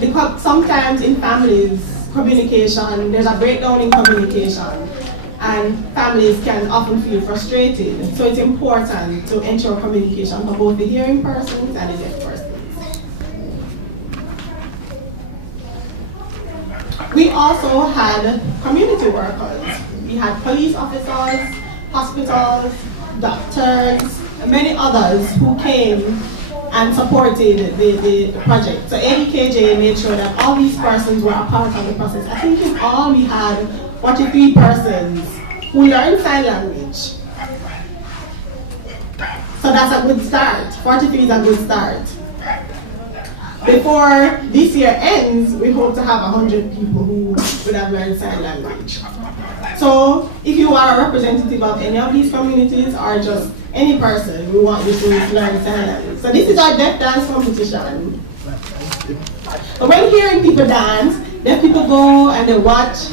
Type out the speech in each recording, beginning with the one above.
because sometimes in families, communication, there's a breakdown in communication, and families can often feel frustrated. So it's important to ensure communication for both the hearing persons and the deaf persons. We also had community workers. We had police officers, hospitals, doctors, and many others who came and supported the project. So ABKJ made sure that all these persons were a part of the process. I think in all we had 43 persons who learned sign language. So that's a good start. 43 is a good start. Before this year ends, we hope to have 100 people who would have learned sign language. So if you are a representative of any of these communities or just any person, we want you to learn sign language. So this is our deaf dance competition. But when hearing people dance, deaf people go and they watch,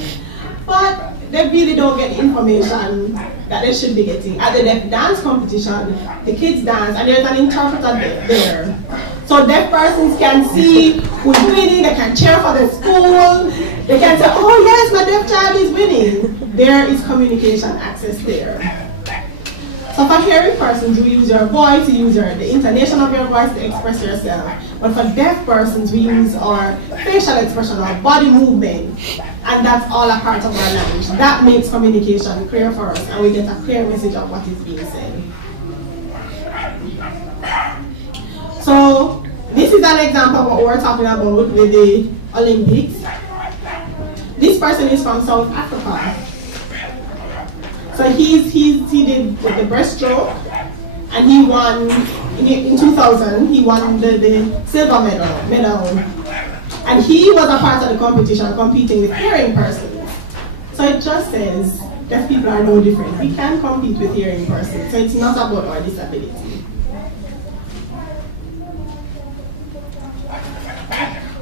but they really don't get the information that they should be getting. At the deaf dance competition, the kids dance and there's an interpreter there. So deaf persons can see who's winning, they can cheer for the school, they can say, oh yes, my deaf child is winning. There is communication access there. So for hearing persons, you use your voice, you use the intonation of your voice to express yourself. But for deaf persons, we use our facial expression, our body movement, and that's all a part of our language. That makes communication clear for us, and we get a clear message of what is being said. So this is an example of what we're talking about with the Olympics. This person is from South Africa. So he did the breaststroke, and he won, in 2000, he won the silver medal. And he was a part of the competition, competing with hearing persons. So it just says, deaf people are no different. We can compete with hearing persons, so it's not about our disability.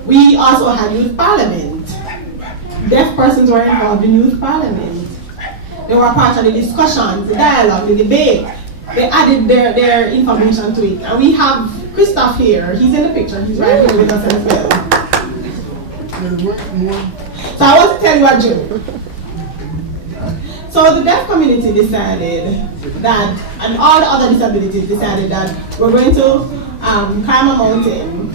We also had youth parliament. Deaf persons were involved in youth parliament. They were part of the discussions, the dialogue, the debate. They added their information to it. And we have Christoph here. He's in the picture. He's right here with us as well. So I want to tell you a joke. So the deaf community decided that, and all the other disabilities decided that we're going to climb a mountain.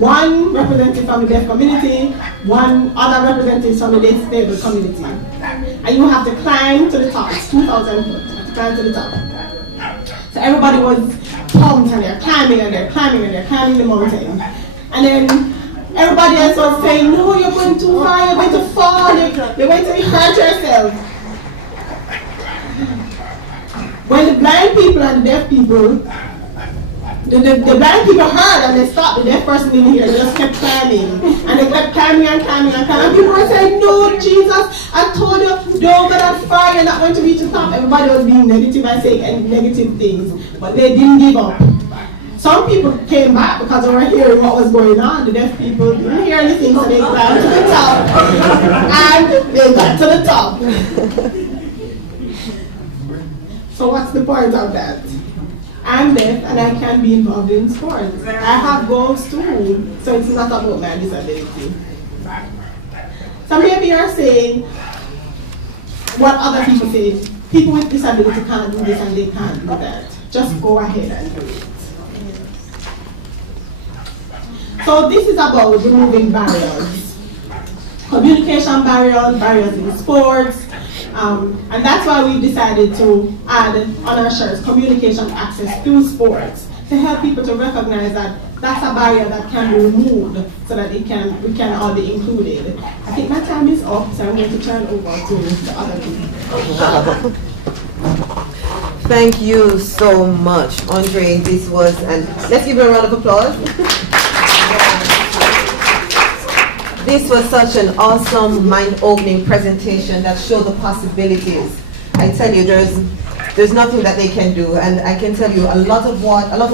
One representative from the deaf community, one other representative from the disabled community. And you have to climb to the top. It's 2,000 foot to climb to the top. So everybody was pumped and they're climbing and they're climbing and they're climbing the mountain. And then everybody else was saying, no, you're going too far, you're going to fall, you're going to hurt yourself. When the blind people and the deaf people, the blind people heard and they stopped, the deaf person in here, they just kept climbing. And they kept climbing and climbing and climbing. And people were saying, no, Jesus, I told you, don't go that far, you're not going to reach the top. Everybody was being negative and saying negative things, but they didn't give up. Some people came back because they were hearing what was going on. The deaf people didn't hear anything, so they climbed to the top. And they got to the top. So what's the point of that? I'm deaf and I can be involved in sports. I have goals too, so it's not about my disability. So maybe you're saying what other people say. People with disability can't do this and they can't do that. Just go ahead and do it. So this is about removing barriers. Communication barriers, barriers in sports, and that's why we decided to add on our shirts communication access through sports to help people to recognize that that's a barrier that can be removed so that we can all be included. I think my time is up, so I'm going to turn over to the other people. Thank you so much, Andre. This was, and let's give her a round of applause. This was such an awesome, mind-opening presentation that showed the possibilities. I tell you, there's nothing that they can do, and I can tell you a lot of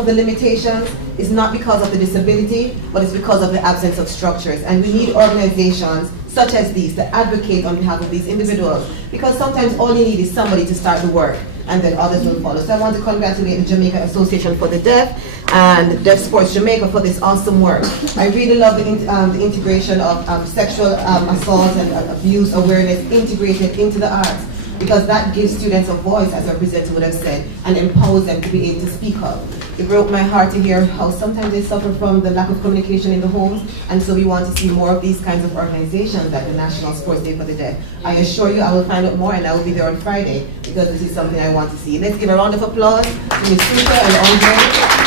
the limitations is not because of the disability, but it's because of the absence of structures. And we need organizations such as these to advocate on behalf of these individuals, because sometimes all you need is somebody to start the work. and then others will follow. So I want to congratulate the Jamaica Association for the Deaf and Deaf Sports Jamaica for this awesome work. I really love the integration of sexual assault and abuse awareness integrated into the arts, because that gives students a voice, as our presenter would have said, and empowers them to be able to speak up. It broke my heart to hear how sometimes they suffer from the lack of communication in the homes, and so we want to see more of these kinds of organizations like the National Sports Day for the Deaf. I assure you I will find out more, and I will be there on Friday, because this is something I want to see. Let's give a round of applause to Ms. Suka and Andre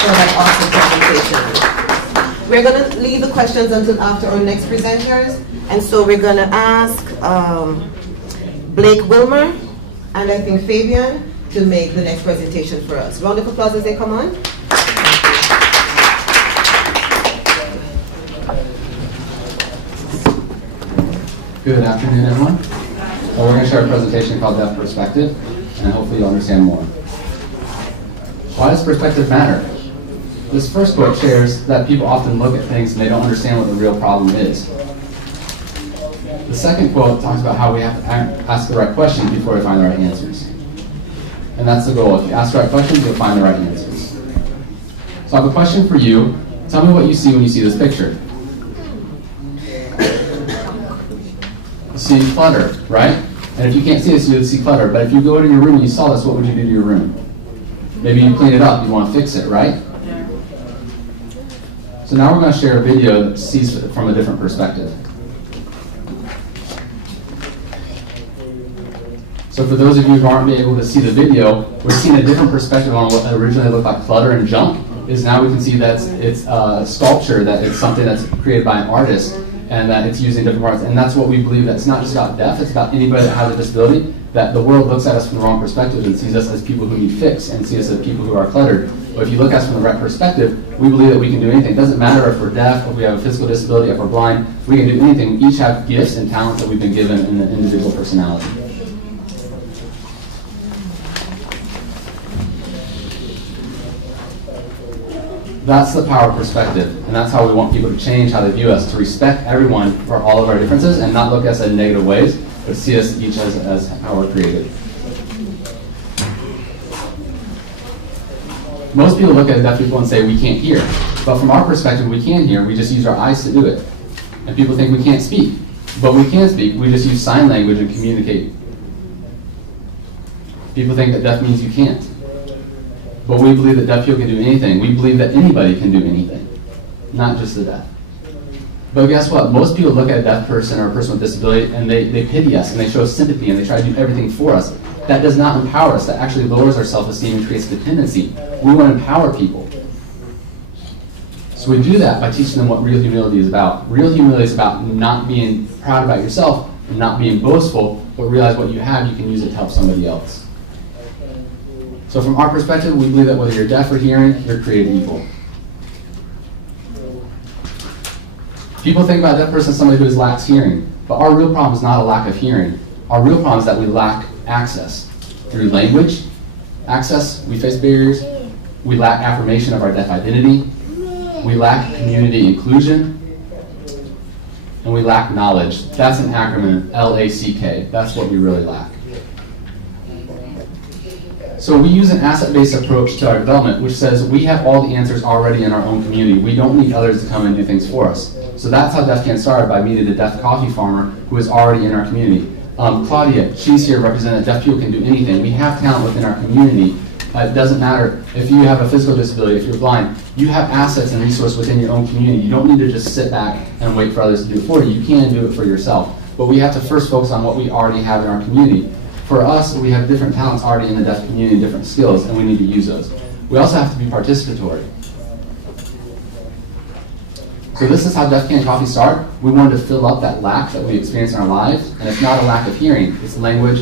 for that awesome presentation. We're going to leave the questions until after our next presenters, and so we're going to ask Blake Wilmer and I think Fabian to make the next presentation for us. Round of applause as they come on. Good afternoon, everyone. We're going to share a presentation called Deaf Perspective, and hopefully you'll understand more. Why does perspective matter? This first quote shares that people often look at things and they don't understand what the real problem is. The second quote talks about how we have to ask the right questions before we find the right answers. And that's the goal. If you ask the right questions, you'll find the right answers. So I have a question for you. Tell me what you see when you see this picture. You see clutter, right? And if you can't see this, you would see clutter. But if you go into your room and you saw this, what would you do to your room? Maybe you clean it up. You want to fix it, right? So now we're going to share a video that sees it from a different perspective. So for those of you who aren't able to see the video, we're seeing a different perspective on what originally looked like clutter and junk. Is now we can see that it's a sculpture, that it's something that's created by an artist, and that it's using different parts. And that's what we believe, that it's not just about deaf, it's about anybody that has a disability, that the world looks at us from the wrong perspective and sees us as people who need fix and sees us as people who are cluttered. But if you look at us from the right perspective, we believe that we can do anything. It doesn't matter if we're deaf, if we have a physical disability, if we're blind, we can do anything. We each have gifts and talents that we've been given in an individual personality. That's the power of perspective, and that's how we want people to change how they view us, to respect everyone for all of our differences and not look at us in negative ways, but see us each as how we're created. Most people look at deaf people and say we can't hear, but from our perspective we can hear, we just use our eyes to do it. And people think we can't speak, but we can speak, we just use sign language and communicate. People think that deaf means you can't. But we believe that deaf people can do anything. We believe that anybody can do anything, not just the deaf. But guess what? Most people look at a deaf person or a person with disability and they pity us and they show sympathy and they try to do everything for us. That does not empower us. That actually lowers our self-esteem and creates dependency. We want to empower people. So we do that by teaching them what real humility is about. Real humility is about not being proud about yourself and not being boastful, but realize what you have, you can use it to help somebody else. So from our perspective, we believe that whether you're deaf or hearing, you're created equal. People think about a deaf person as somebody who lacks hearing, but our real problem is not a lack of hearing. Our real problem is that we lack access. Through language access, we face barriers. We lack affirmation of our deaf identity. We lack community inclusion. And we lack knowledge. That's an acronym, LACK. That's what we really lack. So we use an asset-based approach to our development, which says we have all the answers already in our own community. We don't need others to come and do things for us. So that's how DeafCan started, by meeting a deaf coffee farmer who is already in our community. Claudia, she's here representing that deaf people can do anything. We have talent within our community. It doesn't matter if you have a physical disability, if you're blind, you have assets and resources within your own community. You don't need to just sit back and wait for others to do it for you. You can do it for yourself. But we have to first focus on what we already have in our community. For us, we have different talents already in the deaf community, different skills, and we need to use those. We also have to be participatory. So this is how DeafCan Coffee started. We wanted to fill up that lack that we experience in our lives, and it's not a lack of hearing, it's language,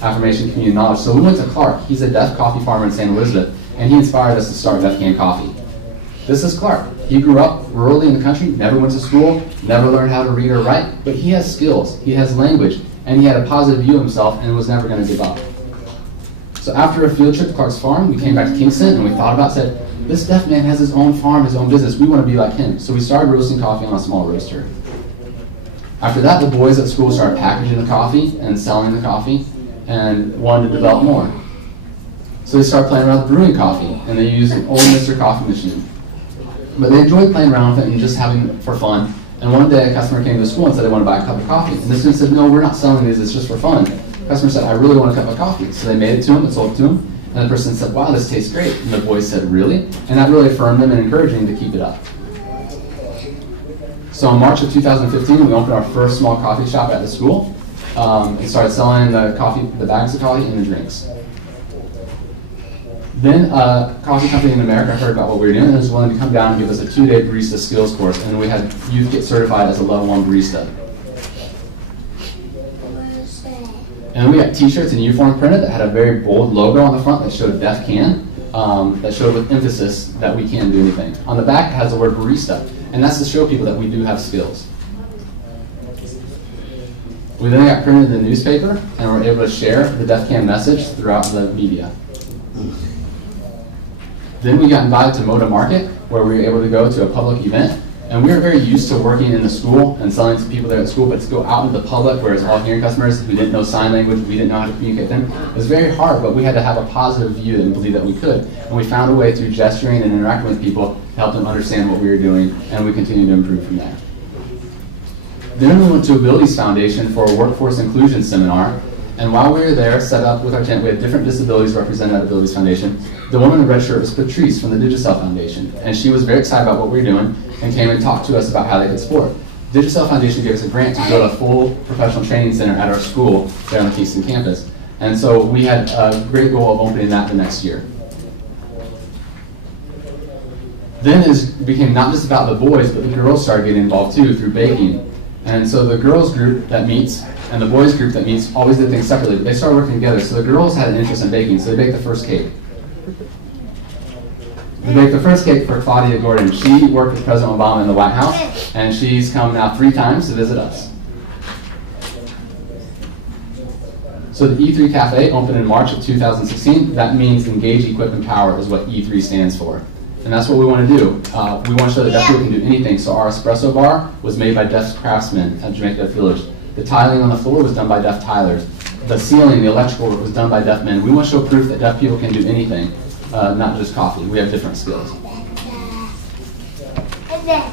affirmation, community knowledge. So we went to Clark. He's a deaf coffee farmer in St. Elizabeth, and he inspired us to start DeafCan Coffee. This is Clark. He grew up rurally in the country, never went to school, never learned how to read or write, but he has skills, he has language, and he had a positive view of himself and was never going to give up. So after a field trip to Clark's farm, we came back to Kingston and we thought about, said, this deaf man has his own farm, his own business. We want to be like him. So we started roasting coffee on a small roaster. After that, the boys at school started packaging the coffee and selling the coffee and wanted to develop more. So they started playing around with brewing coffee, and they used an old Mr. Coffee machine. But they enjoyed playing around with it and just having it for fun. And one day a customer came to the school and said they want to buy a cup of coffee. And the student said, no, we're not selling these, it's just for fun. The customer said, I really want a cup of coffee. So they made it to him and sold it to him. And the person said, wow, this tastes great. And the boy said, really? And that really affirmed them and encouraged them to keep it up. So in March of 2015, we opened our first small coffee shop at the school. And started selling the bags of coffee and the drinks. Then a coffee company in America heard about what we were doing and was willing to come down and give us a 2-day barista skills course. And we had youth get certified as a level 1 barista. And we got t-shirts and uniforms printed that had a very bold logo on the front that showed Def Can, that showed with emphasis that we can do anything. On the back it has the word barista, and that's to show people that we do have skills. We then got printed in the newspaper and were able to share the Def Can message throughout the media. Then we got invited to Moda Market, where we were able to go to a public event. And we were very used to working in the school and selling to people there at school, but to go out into the public where it's all hearing customers who didn't know sign language, we didn't know how to communicate with them. It was very hard, but we had to have a positive view and believe that we could. And we found a way through gesturing and interacting with people to help them understand what we were doing, and we continued to improve from there. Then we went to Abilities Foundation for a workforce inclusion seminar. And while we were there, set up with our tent, we had different disabilities represented at Abilities Foundation. The woman in the red shirt was Patrice from the Digicel Foundation. And she was very excited about what we were doing and came and talked to us about how they could support. Digicel Foundation gave us a grant to build a full professional training center at our school there on the Kingston campus. And so we had a great goal of opening that the next year. Then it became not just about the boys, but the girls started getting involved too through baking. And so the girls group that meets and the boys group that meets always did things separately. They started working together. So the girls had an interest in baking, so they baked the first cake. They baked the first cake for Claudia Gordon. She worked with President Obama in the White House, and she's come now 3 times to visit us. So the E3 Cafe opened in March of 2016. That means Engage, Equip, Empower is what E3 stands for. And that's what we want to do. We want to show that deaf people can do anything. So our espresso bar was made by deaf craftsmen at Jamaica Deaf Village. The tiling on the floor was done by deaf tilers. The ceiling, the electrical work was done by deaf men. We want to show proof that deaf people can do anything, not just coffee. We have different skills.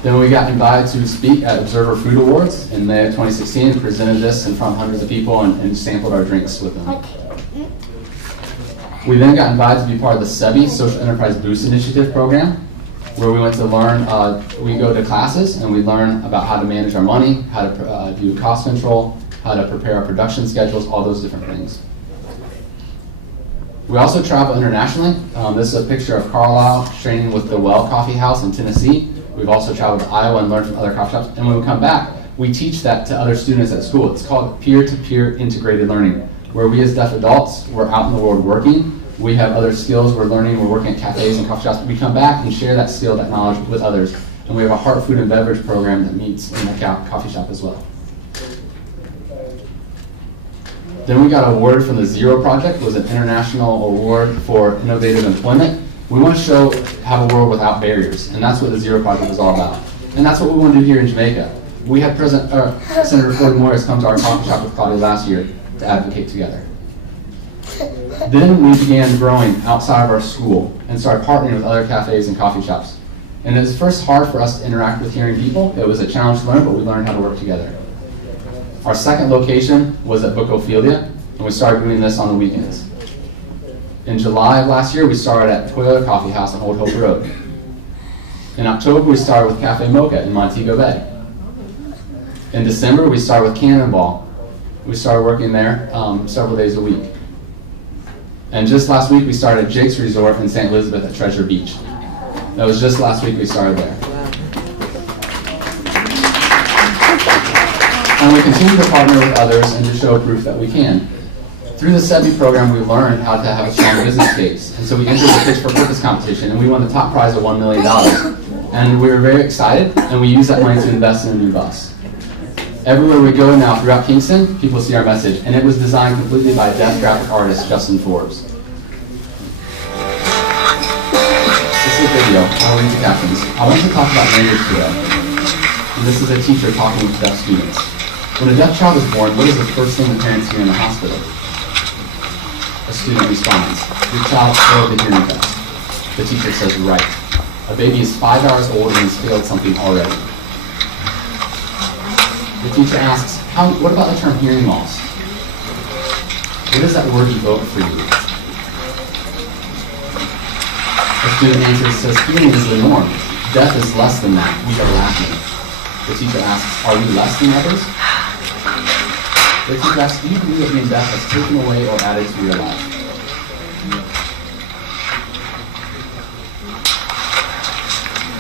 Then we got invited to speak at Observer Food Awards in May of 2016 and presented this in front of hundreds of people and sampled our drinks with them. We then got invited to be part of the SEBI Social Enterprise Boost Initiative program, where we went to learn, we go to classes and we learn about how to manage our money, how to do cost control, how to prepare our production schedules, all those different things. We also travel internationally. This is a picture of Carlisle training with the Well Coffee House in Tennessee. We've also traveled to Iowa and learned from other coffee shops. And when we come back, we teach that to other students at school. It's called peer-to-peer integrated learning, where we as deaf adults, we're out in the world working. We have other skills we're learning. We're working at cafes and coffee shops. We come back and share that skill, that knowledge with others. And we have a Heart Food and Beverage program that meets in the coffee shop as well. Then we got an award from the Zero Project. It was an international award for innovative employment. We want to have a world without barriers, and that's what the Zero Project is all about. And that's what we want to do here in Jamaica. We had Senator Floyd Morris come to our coffee shop with Claudia last year to advocate together. Then we began growing outside of our school and started partnering with other cafes and coffee shops. And it was first hard for us to interact with hearing people. It was a challenge to learn, but we learned how to work together. Our second location was at Bookophilia, and we started doing this on the weekends. In July of last year, we started at Toyota Coffee House on Old Hope Road. In October, we started with Cafe Mocha in Montego Bay. In December, we started with Cannonball. We started working there several days a week. And just last week, we started at Jake's Resort in St. Elizabeth at Treasure Beach. That was just last week we started there. And we continue to partner with others and to show proof that we can. Through the SEBI program, we learned how to have a strong business case. And so we entered the Pitch for Purpose competition, and we won the top prize of $1 million. And we were very excited, and we used that money to invest in a new bus. Everywhere we go now throughout Kingston, people see our message, and it was designed completely by deaf graphic artist Justin Forbes. This is a video. I'll read the captions. I want to talk about language today. And this is a teacher talking with deaf students. When a deaf child is born, what is the first thing the parents hear in the hospital? A student responds, your child failed the hearing test. The teacher says, right. A baby is 5 hours old and has failed something already. The teacher asks, what about the term hearing loss? What does that word evoke for you? The student answers, says, hearing is the norm. Deaf is less than that. We are lacking. The teacher asks, are we less than others? The teacher asks, do you believe that being deaf has taken away or added to your life?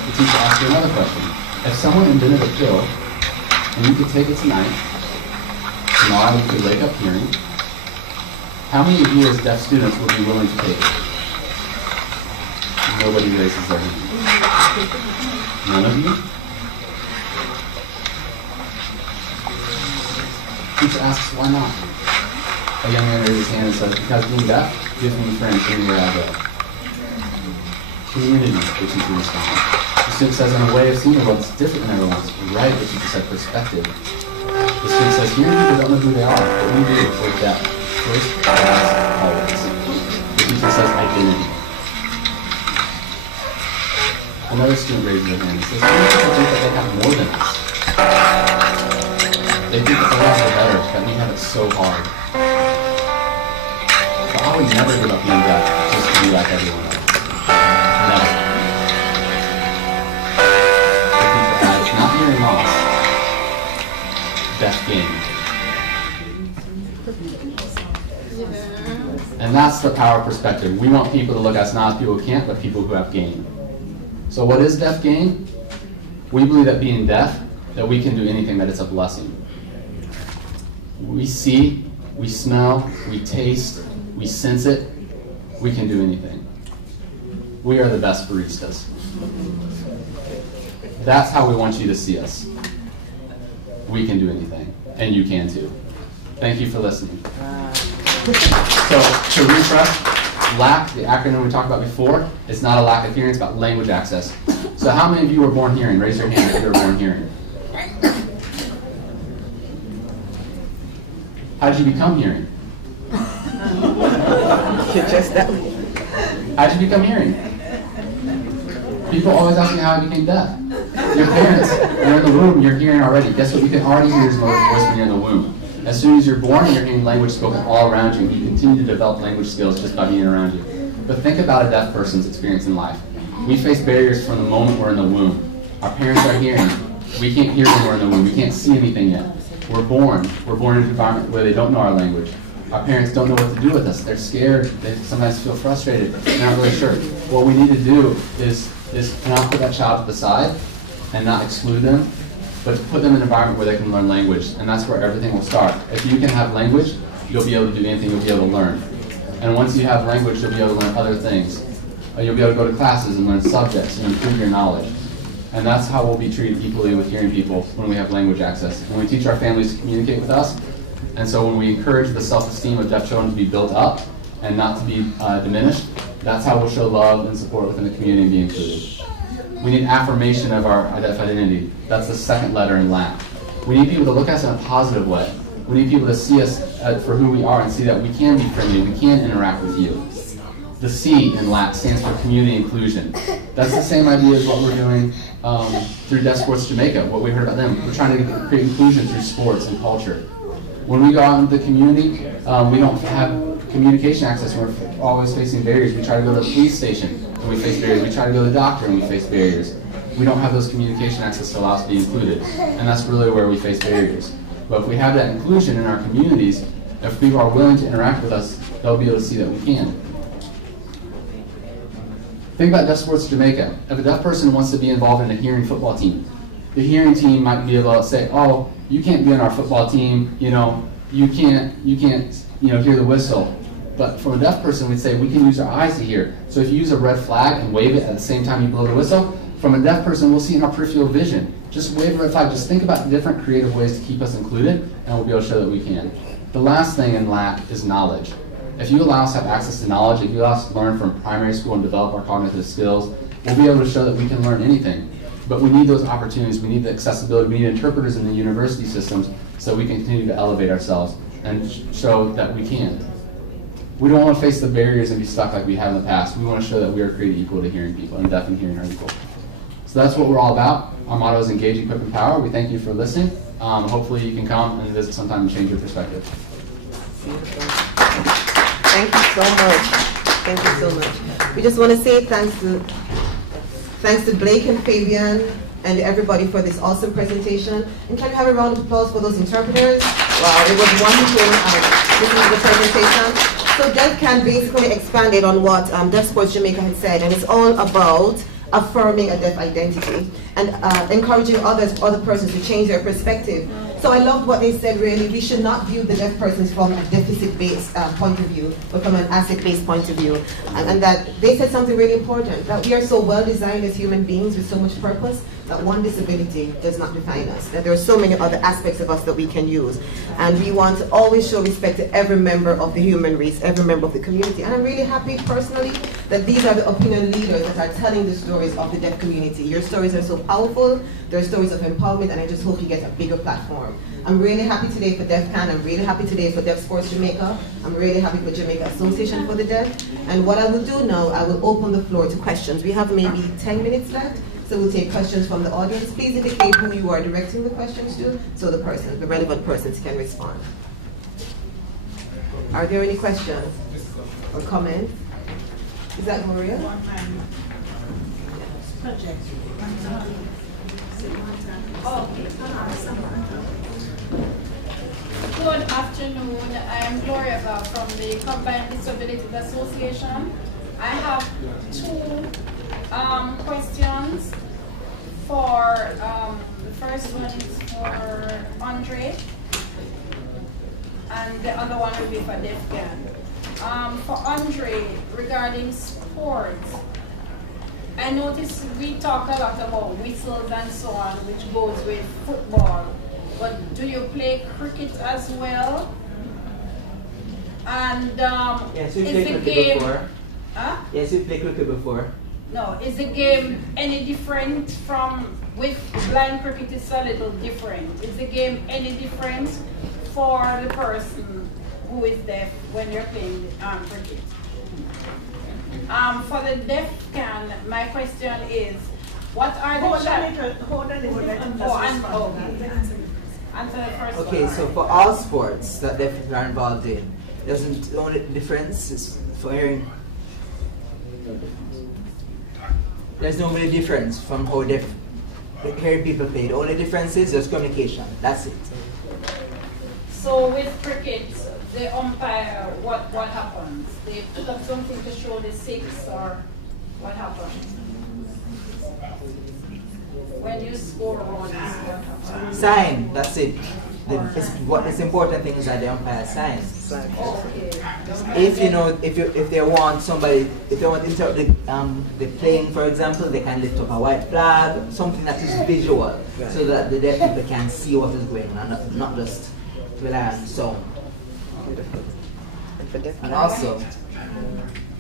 The teacher asks you another question. If someone invented a pill, and you could take it tonight, tomorrow you could wake up hearing, how many of you as deaf students would be willing to take it? Nobody raises their hand. None of you? Teacher asks, why not? A young man raises his hand and says, because being deaf gives me friends anywhere I go. Community, the teacher responds. The student says, in a way of seeing the world, it's different than everyone's. Right, the teacher said, perspective. The student says, hearing people don't know who they are, but we do, we're deaf. First, last, always. The teacher says, identity. Another student raises their hand and says, some people think that they have more than us. They think that they have it better, that we have it so hard. But I would never give up being deaf just to be like everyone else. Never. The teacher adds, not hearing loss, deaf gain. And that's the power of perspective. We want people to look at us not as people who can't, but people who have gain. So what is deaf gain? We believe that being deaf, that we can do anything, that it's a blessing. We see, we smell, we taste, we sense it, we can do anything. We are the best baristas. That's how we want you to see us. We can do anything, and you can too. Thank you for listening. So, to refresh, LAC, the acronym we talked about before, is not a lack of hearing, it's about language access. So how many of you were born hearing? Raise your hand if you were born hearing. How did you become hearing? How did you become hearing? People always ask me how I became deaf. Your parents, when you're in the womb, you're hearing already. Guess what? You can already hear his voice when you're in the womb. As soon as you're born, you're hearing language spoken all around you. You continue to develop language skills just by being around you. But think about a deaf person's experience in life. We face barriers from the moment we're in the womb. Our parents are hearing. We can't hear when we're in the womb. We can't see anything yet. We're born in an environment where they don't know our language. Our parents don't know what to do with us. They're scared. They sometimes feel frustrated. They're not really sure. What we need to do is not put that child to the side and not exclude them, but put them in an environment where they can learn language. And that's where everything will start. If you can have language, you'll be able to do anything. You'll be able to learn. And once you have language, you'll be able to learn other things. You'll be able to go to classes and learn subjects and improve your knowledge. And that's how we'll be treated equally with hearing people when we have language access. When we teach our families to communicate with us, and so when we encourage the self-esteem of deaf children to be built up and not to be diminished, that's how we'll show love and support within the community and be included. We need affirmation of our deaf identity. That's the second letter in LAC. We need people to look at us in a positive way. We need people to see us for who we are and see that we can be friendly, we can interact with you. The C in LAC stands for community inclusion. That's the same idea as what we're doing through Deaf Sports Jamaica, what we heard about them. We're trying to create inclusion through sports and culture. When we go out into the community, we don't have communication access. We're always facing barriers. We try to go to the police station and we face barriers. We try to go to the doctor and we face barriers. We don't have those communication access to allow us to be included. And that's really where we face barriers. But if we have that inclusion in our communities, if people are willing to interact with us, they'll be able to see that we can. Think about Deaf Sports Jamaica. If a deaf person wants to be involved in a hearing football team, the hearing team might be able to say, oh, you can't be on our football team, you can't hear the whistle. But from a deaf person, we'd say we can use our eyes to hear. So if you use a red flag and wave it at the same time you blow the whistle, from a deaf person, we'll see in our peripheral vision. Just wave a red flag. Just think about different creative ways to keep us included, and we'll be able to show that we can. The last thing in LAC is knowledge. If you allow us to have access to knowledge, if you allow us to learn from primary school and develop our cognitive skills, we'll be able to show that we can learn anything. But we need those opportunities, we need the accessibility, we need interpreters in the university systems so we can continue to elevate ourselves and show that we can. We don't want to face the barriers and be stuck like we have in the past. We want to show that we are created equal to hearing people, and deaf and hearing are equal. So that's what we're all about. Our motto is engage, equip, empower. We thank you for listening. Hopefully you can come and visit sometime and change your perspective. Thank you so much. Thank you so much. We just want to say thanks to Blake and Fabian and everybody for this awesome presentation. And can we have a round of applause for those interpreters? Wow, it was wonderful listening to the presentation. So DevCan basically expanded on what Deaf Sports Jamaica had said, and it's all about affirming a deaf identity and encouraging other persons to change their perspective. So I loved what they said, really. We should not view the deaf persons from a deficit-based point of view, but from an asset-based point of view. And that they said something really important, that we are so well-designed as human beings with so much purpose that one disability does not define us, that there are so many other aspects of us that we can use. And we want to always show respect to every member of the human race, every member of the community. And I'm really happy personally that these are the opinion leaders that are telling the stories of the deaf community. Your stories are so powerful, they're stories of empowerment, and I just hope you get a bigger platform. I'm really happy today for DefCan, I'm really happy today for Deaf Sports Jamaica, I'm really happy for Jamaica Association for the Deaf. And what I will do now, I will open the floor to questions. We have maybe 10 minutes left. So we'll take questions from the audience. Please indicate who you are directing the questions to, so the relevant persons can respond. Are there any questions or comments? Is that Maria? Good afternoon. I'm Gloria from the Combined Disabilities Association. I have two questions. For the first one is for Andre, and the other one will be for DefCan. For Andre, regarding sports, I noticed we talk a lot about whistles and so on, which goes with football. But do you play cricket as well? And yes, we played cricket before. Huh? Yes, we played cricket before. No, is the game any different from, with blind cricket it's a little different. Is the game any different for the person who is deaf when you're playing cricket? For the DefCan, my question is, what are the challenges? Answer the first one. Okay, so for all sports that deaf are involved in, the only difference is for hearing. There's no really difference from how deaf hearing people play. The only difference is just communication. That's it. So with cricket, the umpire, what happens? They put up something to show the six, or what happens? When you score runs, what happens? Sign. That's it. What's important thing is that the umpire signs. Okay. If they want somebody, if they want to interrupt the playing, for example, they can lift up a white flag, something that is visual, so that the deaf people can see what is going on, not just rely on sound. And also,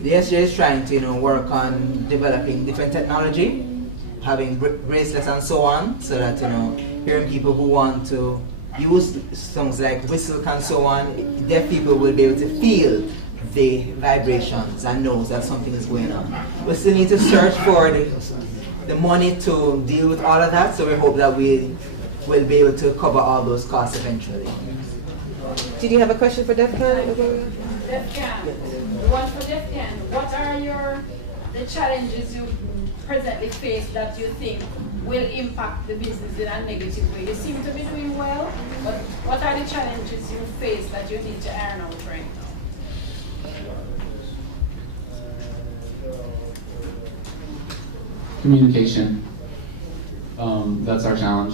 the SJ is trying to work on developing different technology, having bracelets and so on, so that hearing people who want to use songs like whistle and so on, deaf people will be able to feel the vibrations and knows that something is going on. We still need to search for the money to deal with all of that, so we hope that we will be able to cover all those costs eventually. Did you have a question for DefCan? DefCan. The one for DefCan. What are the challenges you presently face that you think will impact the business in a negative way? You seem to be doing well, but what are the challenges you face that you need to iron out right now? Communication. That's our challenge.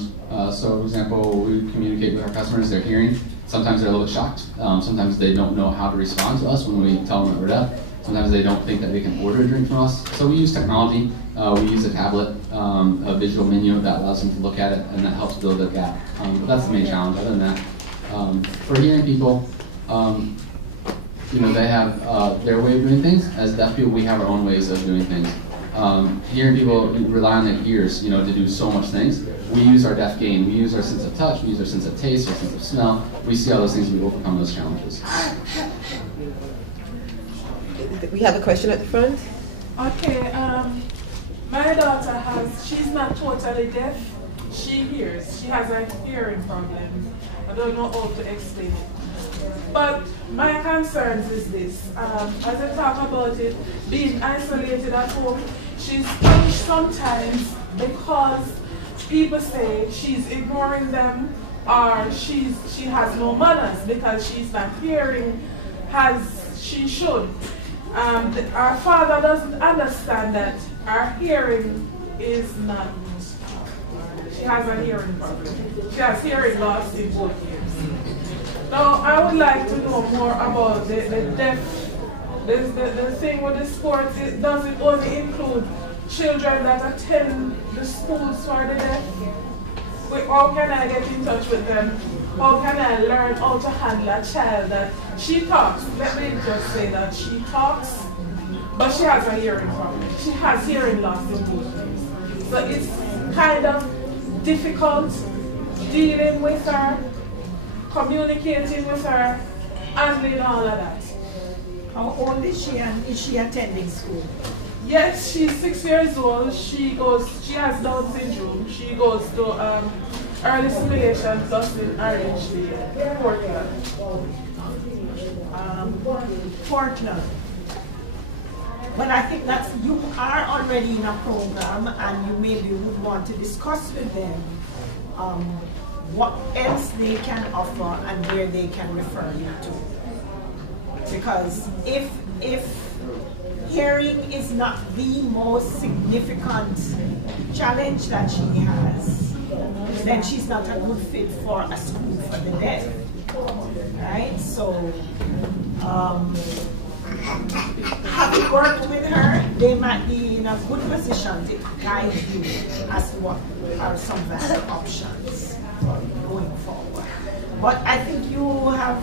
So, for example, we communicate with our customers, they're hearing. Sometimes they're a little shocked. Sometimes they don't know how to respond to us when we tell them that we're deaf. Sometimes they don't think that they can order a drink from us. So we use technology. We use a tablet, a visual menu that allows them to look at it, and that helps build a gap. But that's the main challenge. Other than that, for hearing people, they have their way of doing things. As deaf people, we have our own ways of doing things. Hearing people rely on their ears, to do so much things. We use our deaf gain. We use our sense of touch. We use our sense of taste, our sense of smell. We see all those things. We overcome those challenges. We have a question at the front. Okay, my daughter she's not totally deaf. She hears. She has a hearing problem. I don't know how to explain it. But my concerns is this. As I talk about it, being isolated at home, she's punished sometimes because people say she's ignoring them or she has no manners because she's not hearing as she should. Our father doesn't understand that our hearing is not. She has a hearing problem. She has hearing loss in both ears. Now, I would like to know more about the deaf. The thing with the sports, does it only include children that attend the schools for the deaf? How can I get in touch with them? How can I learn how to handle a child that she talks? Let me just say that she talks, but she has a hearing problem. She has hearing loss in both ears. So it's kind of difficult dealing with her, communicating with her, handling all of that. How old is she and is she attending school? Yes, she's 6 years old. She has Down syndrome. She goes to early stimulation plus in Orange, Portland. Portland. Well, I think you are already in a program and you maybe would want to discuss with them what else they can offer and where they can refer you to. Because if hearing is not the most significant challenge that she has, then she's not a good fit for a school for the deaf. Right? So, having worked with her, they might be in a good position to guide you as to what are some valid options going forward. But I think you have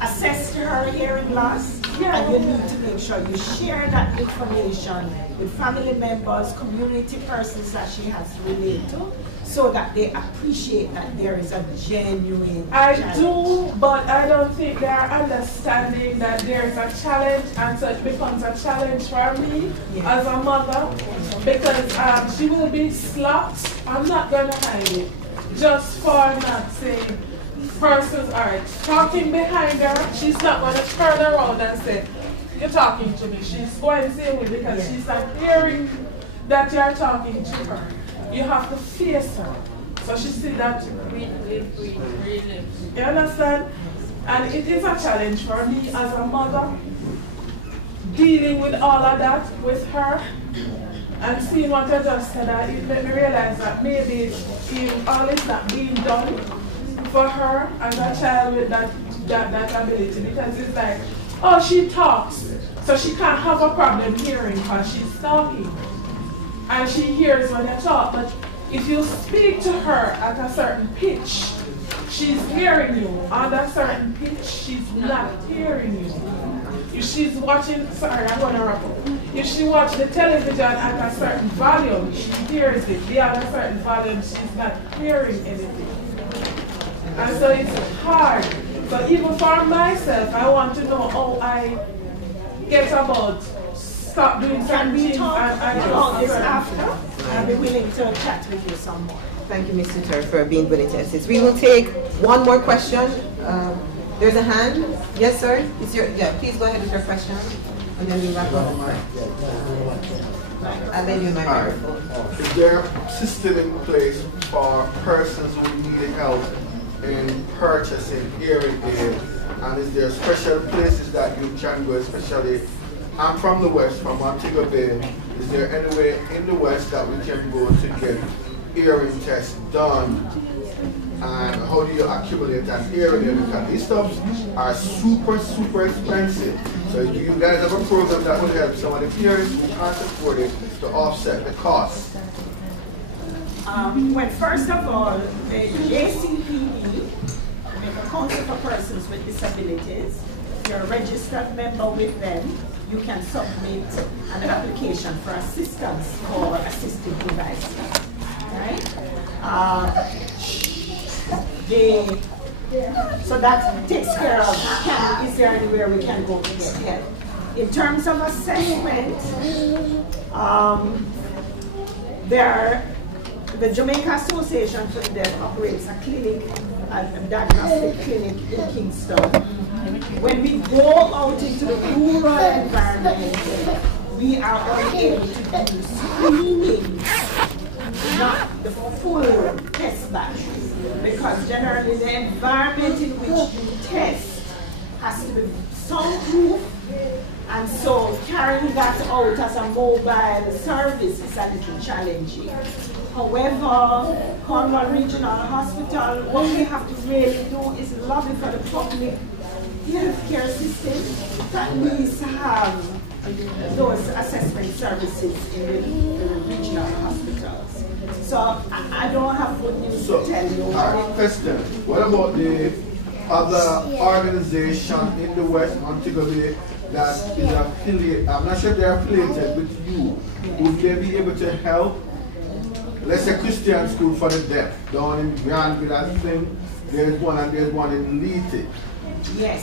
assessed her hearing loss, and you need to make sure you share that information with family members, community persons that she has to relate to, so that they appreciate that there is a genuine challenge. Do, but I don't think they are understanding that there is a challenge, and so it becomes a challenge for me as a mother, because she will be slapped. I'm not going to hide it, just for not saying persons are talking behind her. She's not going to turn around and say, "You're talking to me." She's going to say it because she's not hearing that you're talking to her. You have to face her. So she said that. You understand? And it is a challenge for me as a mother, dealing with all of that with her, and seeing what I just said. It made me realize that maybe all is not being done for her as a child with that ability, because it's like, oh, she talks, so she can't have a problem hearing because she's talking. And she hears when you talk, but if you speak to her at a certain pitch, she's hearing you. On a certain pitch, she's not hearing you. If she's watching, sorry, I'm going to wrap up. If she watches the television at a certain volume, she hears it. Beyond a certain volume, she's not hearing anything. And so it's hard. So even for myself, I want to know how I get about stop doing certain things. About this after, I'll be willing to chat with you some more. Thank you, Ms. Suter, for being willing to assist. We will take one more question. There's a hand. Yes, sir. Please go ahead with your question, and then we'll wrap up. I'll lend you my microphone. Is there a system in place for persons who need help in purchasing hearing aids? And is there special places that you can go, especially, I'm from the West, from Montego Bay. Is there any way in the West that we can go to get hearing tests done? And how do you accumulate that hearing aid? Because these stuff are super, super expensive. So do you guys have a program that would help some of the parents who can't afford it to offset the cost? Well, first of all, the JCPD, the Council for Persons with Disabilities, if you're a registered member with them, you can submit an application for assistance for assistive devices. Right? So that takes care of, is there anywhere we can go to get help? In terms of assessment, the Jamaica Association for the Deaf operates a clinic, a diagnostic clinic in Kingston. When we go out into the rural environment, we are unable to do screening, not the full test batch, because generally the environment in which you test has to be soundproof, and so carrying that out as a mobile service is a little challenging. However, Cornwall Regional Hospital, what we have to really do is lobby for the public healthcare system to at least have those assessment services in the regional hospitals. So I don't have good news to tell you. Question, what about the other organization in the West Montego Bay that is affiliated, I'm not sure if they're affiliated with you, would they be able to help? Let's say Christian School for the Deaf down in Biennial, I think there's one and there's one in Leyte. Yes,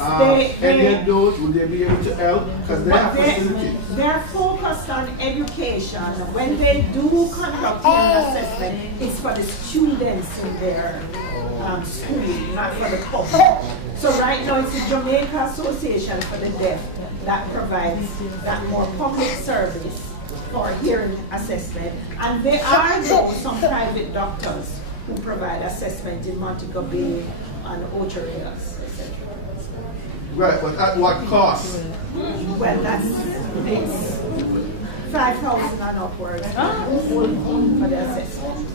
any of those, would they be able to help? Because they have facilities. They're focused on education. When they do conduct an assessment, it's for the students in their school, not for the public. So right now it's the Jamaica Association for the Deaf that provides that more public service for hearing assessment. And there are though some private doctors who provide assessment in Montego Bay and Ocho-Rios, etc. Right, but at what cost? Well, that's it's 5,000 and upwards for the assessment.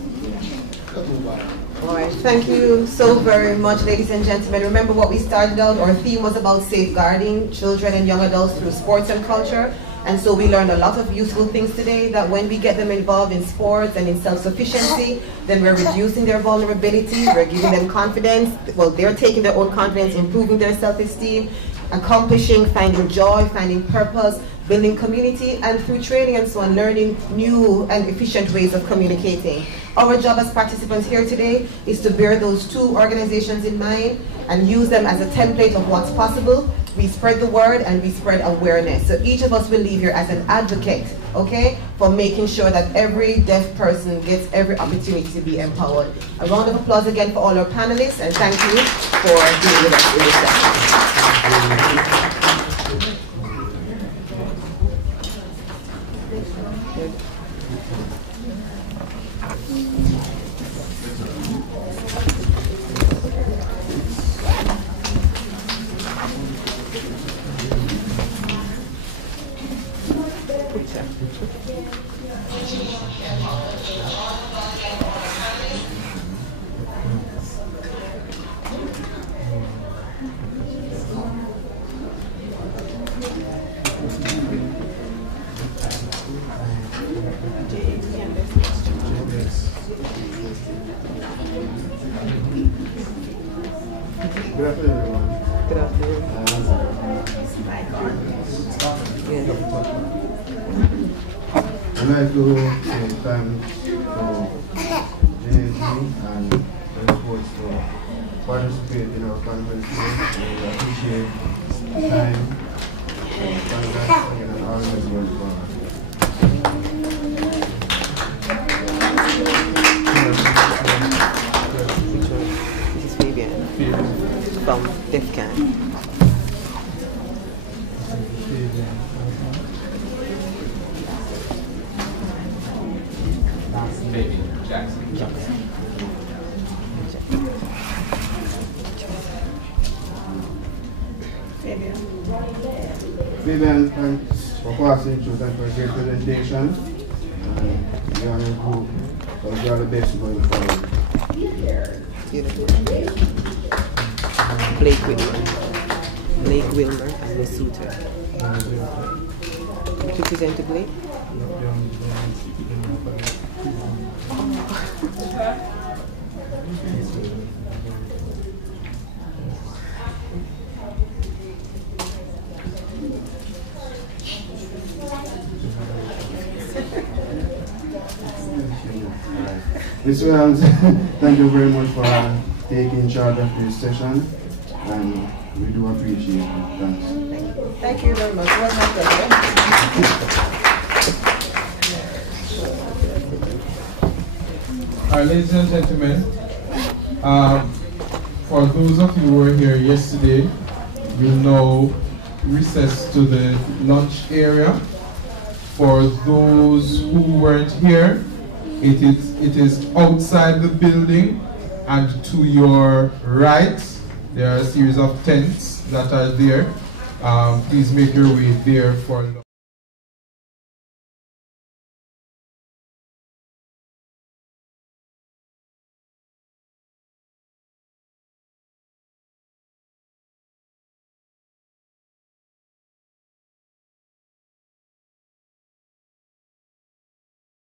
All right, thank you so very much, ladies and gentlemen. Remember what we started out, our theme was about safeguarding children and young adults through sports and culture. And so we learned a lot of useful things today, that when we get them involved in sports and in self-sufficiency, then we're reducing their vulnerability, we're giving them confidence. Well, they're taking their own confidence, improving their self-esteem, accomplishing, finding joy, finding purpose, building community, and through training and so on, learning new and efficient ways of communicating. Our job as participants here today is to bear those two organizations in mind and use them as a template of what's possible. We spread the word and we spread awareness. So each of us will leave here as an advocate, okay, for making sure that every deaf person gets every opportunity to be empowered. A round of applause again for all our panelists, and thank you for being with us in this session. Good afternoon, everyone. Good afternoon. I'd like to say thanks to JSG and the sports for participating in our conference today. We appreciate the time and contact and all this work for us. This is Fabian from DEFCAN. Fabian, thanks for passing through. Thanks for a great presentation. And you and your group will do all the best going forward. Beautiful. Blake Wilmer and Miss Suter. Would you present to Blake? Ms. Williams, thank you very much for taking charge of this session, and We do appreciate it. Thanks. Thank you very much. It was my pleasure. Ladies and gentlemen, for those of you who were here yesterday, you'll now recess to the lunch area. For those who weren't here, it is outside the building, and to your right, there are a series of tents that are there. Please make your way there for lunch.